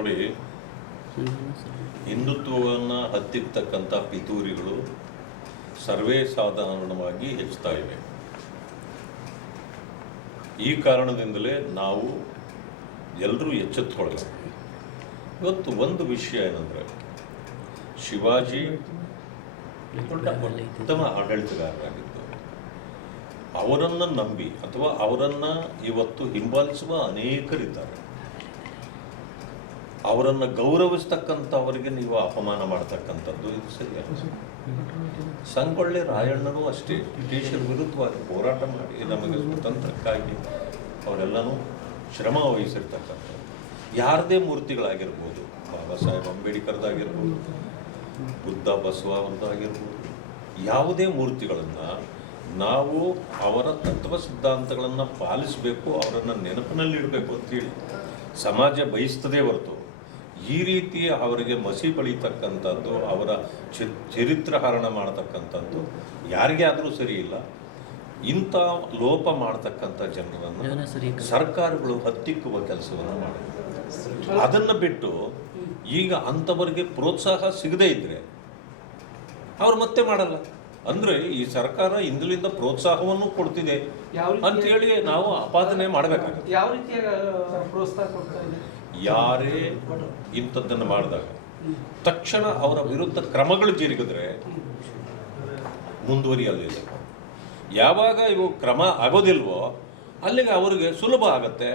ನೋಡಿ, ಹಿಂದುತ್ವವನ್ನು ಹತ್ತಿರ್ತಕ್ಕಂಥ ಪಿತೂರಿಗಳು ಸರ್ವೇ ಸಾಧಾರಣವಾಗಿ ಹೆಚ್ಚುತ್ತಾ ಇವೆ. ಈ ಕಾರಣದಿಂದಲೇ ನಾವು ಎಲ್ಲರೂ ಎಚ್ಚೆತ್ತುಕೊಳ್ಳಬೇಕು. ಇವತ್ತು ಒಂದು ವಿಷಯ ಏನಂದರೆ, ಶಿವಾಜಿ ಉತ್ತಮ ಆಡಳಿತಗಾರರಾಗಿದ್ದು, ಅವರನ್ನು ನಂಬಿ ಅಥವಾ ಅವರನ್ನು ಇವತ್ತು ಹಿಂಬಾಲಿಸುವ ಅನೇಕರಿದ್ದಾರೆ. ಅವರನ್ನು ಗೌರವಿಸ್ತಕ್ಕಂಥವರಿಗೆ ನೀವು ಅಪಮಾನ ಮಾಡ್ತಕ್ಕಂಥದ್ದು ಇದು ಸರಿಯಲ್ಲ. ಸಂಗೊಳ್ಳಿ ರಾಯಣ್ಣನೂ ಅಷ್ಟೇ ಬ್ರಿಟಿಷರ ವಿರುದ್ಧವಾಗಿ ಹೋರಾಟ ಮಾಡಿ ನಮಗೆ ಸ್ವತಂತ್ರಕ್ಕಾಗಿ ಅವರೆಲ್ಲನೂ ಶ್ರಮ ವಹಿಸಿರ್ತಕ್ಕಂಥದ್ದು. ಯಾರದೇ ಮೂರ್ತಿಗಳಾಗಿರ್ಬೋದು, ಬಾಬಾ ಸಾಹೇಬ್ ಅಂಬೇಡ್ಕರ್ದಾಗಿರ್ಬೋದು, ಬುದ್ಧ ಬಸವ ಅವ್ರದ್ದಾಗಿರ್ಬೋದು, ಯಾವುದೇ ಮೂರ್ತಿಗಳನ್ನು ನಾವು ಅವರ ತತ್ವ ಸಿದ್ಧಾಂತಗಳನ್ನು ಪಾಲಿಸಬೇಕು, ಅವರನ್ನು ನೆನಪಿನಲ್ಲಿಡಬೇಕು ಅಂತೇಳಿ ಸಮಾಜ ಬಯಸ್ತದೇ ಹೊರತು ಈ ರೀತಿ ಅವರಿಗೆ ಮಸಿ ಬಳಿತಕ್ಕಂಥದ್ದು, ಅವರ ಚರಿತ್ರ ಹರಣ ಮಾಡತಕ್ಕಂಥದ್ದು ಯಾರಿಗೇ ಆದರೂ ಸರಿ ಇಲ್ಲ. ಇಂಥ ಲೋಪ ಮಾಡ್ತಕ್ಕಂಥ ಜನರನ್ನು ಸರ್ಕಾರಗಳು ಹತ್ತಿಕ್ಕುವ ಕೆಲಸವನ್ನು ಮಾಡಬೇಕು. ಅದನ್ನು ಬಿಟ್ಟು ಈಗ ಅಂಥವರಿಗೆ ಪ್ರೋತ್ಸಾಹ ಸಿಗದೇ ಇದ್ದರೆ ಅವ್ರು ಮತ್ತೆ ಮಾಡಲ್ಲ. ಅಂದರೆ ಈ ಸರ್ಕಾರ ಇಂದಲಿಂದ ಪ್ರೋತ್ಸಾಹವನ್ನು ಕೊಡ್ತಿದೆ ಅಂತೇಳಿ ನಾವು ಆಪಾದನೆ ಮಾಡಬೇಕಾಗುತ್ತೆ. ಯಾವ ರೀತಿಯ ಪ್ರೋತ್ಸಾಹ ಕೊಡ್ತಾ ಇದೆ? ಯಾರೇ ಇಂಥದ್ದನ್ನು ಮಾಡಿದಾಗ ತಕ್ಷಣ ಅವರ ವಿರುದ್ಧ ಕ್ರಮಗಳು ಜರುಗಿದ್ರೆ ಮುಂದುವರಿಯಲಿಲ್ಲ. ಯಾವಾಗ ಇವು ಕ್ರಮ ಆಗೋದಿಲ್ವೋ ಅಲ್ಲಿಗೆ ಅವರಿಗೆ ಸುಲಭ ಆಗತ್ತೆ.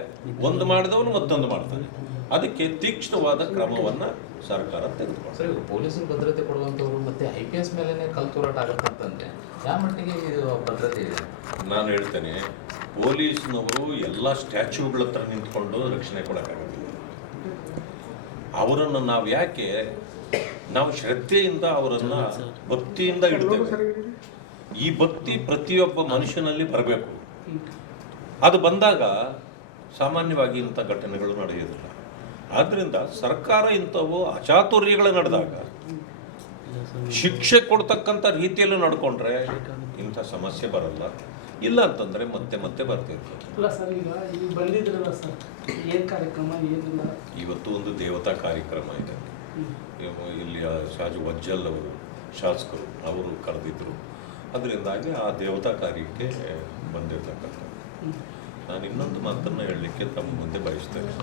ಒಂದು ಮಾಡಿದವನು ಮತ್ತೊಂದು ಮಾಡ್ತಾನೆ. ಅದಕ್ಕೆ ತೀಕ್ಷ್ಣವಾದ ಕ್ರಮವನ್ನು ಸರ್ಕಾರ ತೆಗೆದುಕೊಂಡು ಸರ್, ಪೊಲೀಸರು ಭದ್ರತೆ ಕೊಡುವಂಥವ್ರು ಮತ್ತೆ IPS ಮೇಲೇ ಕಲ್ತೂರಾಟ ಆಗುತ್ತಂತಂದ್ರೆ ಯಾವ ಮಟ್ಟಿಗೆ ಭದ್ರತೆ ಇದೆ? ನಾನು ಹೇಳ್ತೇನೆ, ಪೊಲೀಸ್ನವರು ಎಲ್ಲ ಸ್ಟ್ಯಾಚ್ಯೂಗಳ ಹತ್ರ ನಿಂತ್ಕೊಂಡು ರಕ್ಷಣೆ ಕೊಡೋಕ್ಕಾಗೋದಿಲ್ಲ. ಅವರನ್ನು ನಾವು ಯಾಕೆ ನಾವು ಶ್ರದ್ಧೆಯಿಂದ ಅವರನ್ನು ಭಕ್ತಿಯಿಂದ ಇಡ್ತೇವೆ. ಈ ಭಕ್ತಿ ಪ್ರತಿಯೊಬ್ಬ ಮನುಷ್ಯನಲ್ಲಿ ಬರಬೇಕು. ಅದು ಬಂದಾಗ ಸಾಮಾನ್ಯವಾಗಿ ಇಂಥ ಘಟನೆಗಳು ನಡೆಯೋದಿಲ್ಲ. ಆದ್ದರಿಂದ ಸರ್ಕಾರ ಇಂಥವು ಅಚಾತುರ್ಯಗಳು ನಡೆದಾಗ ಶಿಕ್ಷೆ ಕೊಡ್ತಕ್ಕಂಥ ರೀತಿಯಲ್ಲಿ ನಡ್ಕೊಂಡ್ರೆ ಇಂಥ ಸಮಸ್ಯೆ ಬರಲ್ಲ. ಇಲ್ಲ ಅಂತಂದರೆ ಮತ್ತೆ ಮತ್ತೆ ಬರ್ತಿರ್ತದೆ. ಇವತ್ತು ಒಂದು ದೇವತಾ ಕಾರ್ಯಕ್ರಮ ಇದೆ. ಇಲ್ಲಿ ಶಾಜು ವಜ್ಜಲ್ ಅವರು ಶಾಸಕರು ಅವರು ಕರೆದಿದ್ರು. ಅದರಿಂದಾಗಿ ಆ ದೇವತಾ ಕಾರ್ಯಕ್ಕೆ ಬಂದಿರತಕ್ಕಂಥದ್ದು. ನಾನು ಇನ್ನೊಂದು ಮಾತನ್ನು ಹೇಳಲಿಕ್ಕೆ ತಮ್ಮ ಮುಂದೆ ಬಯಸ್ತೇನೆ.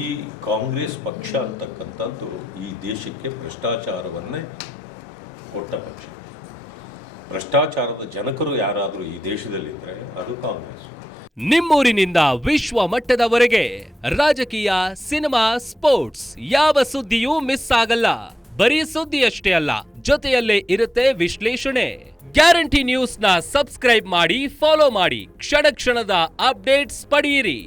ಈ ಕಾಂಗ್ರೆಸ್ ಪಕ್ಷ ಅಂತಕ್ಕಂಥದ್ದು ಈ ದೇಶಕ್ಕೆ ಭ್ರಷ್ಟಾಚಾರವನ್ನೇ ಕೊಟ್ಟ ಪಕ್ಷ. ಭ್ರಷ್ಟಾಚಾರದ ಜನಕರು ಯಾರಾದರೂ ಈ ದೇಶದಲ್ಲಿದ್ದರೆ ಅದು ಕಾಂಗ್ರೆಸ್. ನಿಮ್ಮೂರಿನಿಂದ ವಿಶ್ವ ಮಟ್ಟದವರೆಗೆ ರಾಜಕೀಯ, ಸಿನಿಮಾ, ಸ್ಪೋರ್ಟ್ಸ್ ಯಾವ ಸುದ್ದಿಯೂ ಮಿಸ್ ಆಗಲ್ಲ. ಬರೀ ಸುದ್ದಿಯಷ್ಟೇ ಅಲ್ಲ, ಜೊತೆಯಲ್ಲೇ ಇರುತ್ತೆ ವಿಶ್ಲೇಷಣೆ. ಗ್ಯಾರಂಟಿ ನ್ಯೂಸ್ನ ಸಬ್ಸ್ಕ್ರೈಬ್ ಮಾಡಿ, ಫಾಲೋ ಮಾಡಿ, ಕ್ಷಣ ಕ್ಷಣದ ಅಪ್ಡೇಟ್ಸ್ ಪಡೆಯಿರಿ.